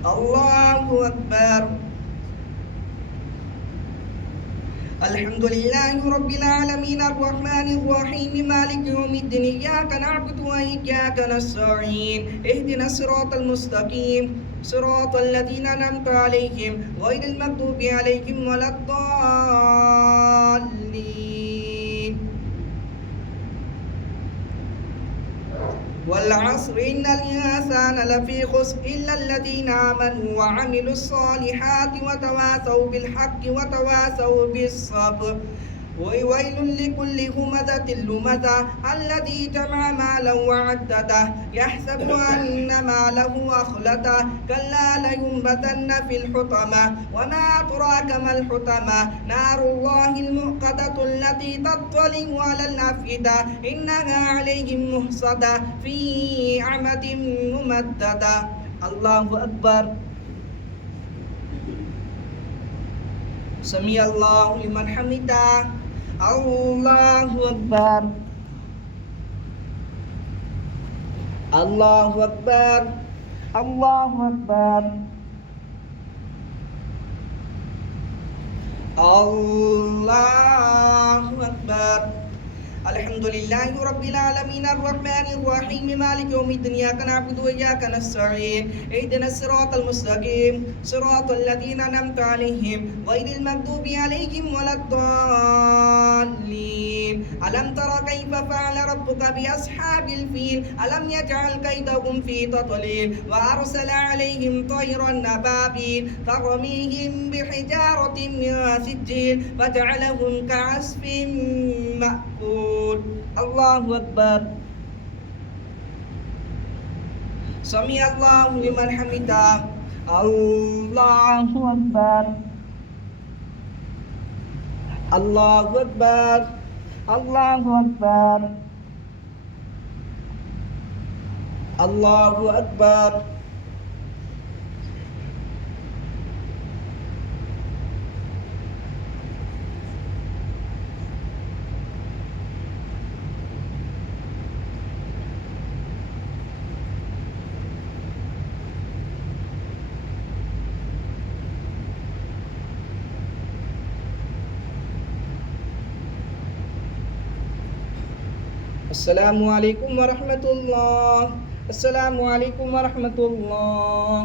আল্লাহু আকবার। الحمد لله رب العالمين الرحمن الرحيم مالك يوم الدين إياك نعبد وإياك نستعين اهدنا الصراط المستقيم صراط الذين أنعمت عليهم غير المغضوب عليهم ولا الضالين والعصر إن الإنسان لفي خسر إلا الذين آمنوا وعملوا الصالحات وتواصوا بالحق وتواصوا بالصبر وويل لكل همزة لمزة الذي جمع مالا وعدده يحسب أن ماله أخلده كلا لينبذن في الحطمة وما أدراك ما الحطمة نار الله الموقدة التي تطلع على الأفئدة إنها عليهم مؤصدة في أمد ممددة. الله أكبر. سمع الله لمن حمده. الله أكبر. الله أكبر. الله أكبر. الله أكبر. الحمد لله رب العالمين الرحمن الرحيم مالك يوم الدين إياك نعبد وإياك نستعين اهدنا الصراط المستقيم صراط الذين أنعمت عليهم غير المغضوب عليهم ولا الضالين. ألم تر كيف فعل ربك بأصحاب الفيل ألم يجعل كيدهم في تضليل وأرسل عليهم طيرا أبابيل ترميهم بحجارة من سجيل فجعلهم كعصف مأكول. الله أكبر. سمع الله لمن حمده. الله أكبر. الله أكبر. الله أكبر. الله أكبر. السلام عليكم ورحمة الله. السلام عليكم ورحمة الله.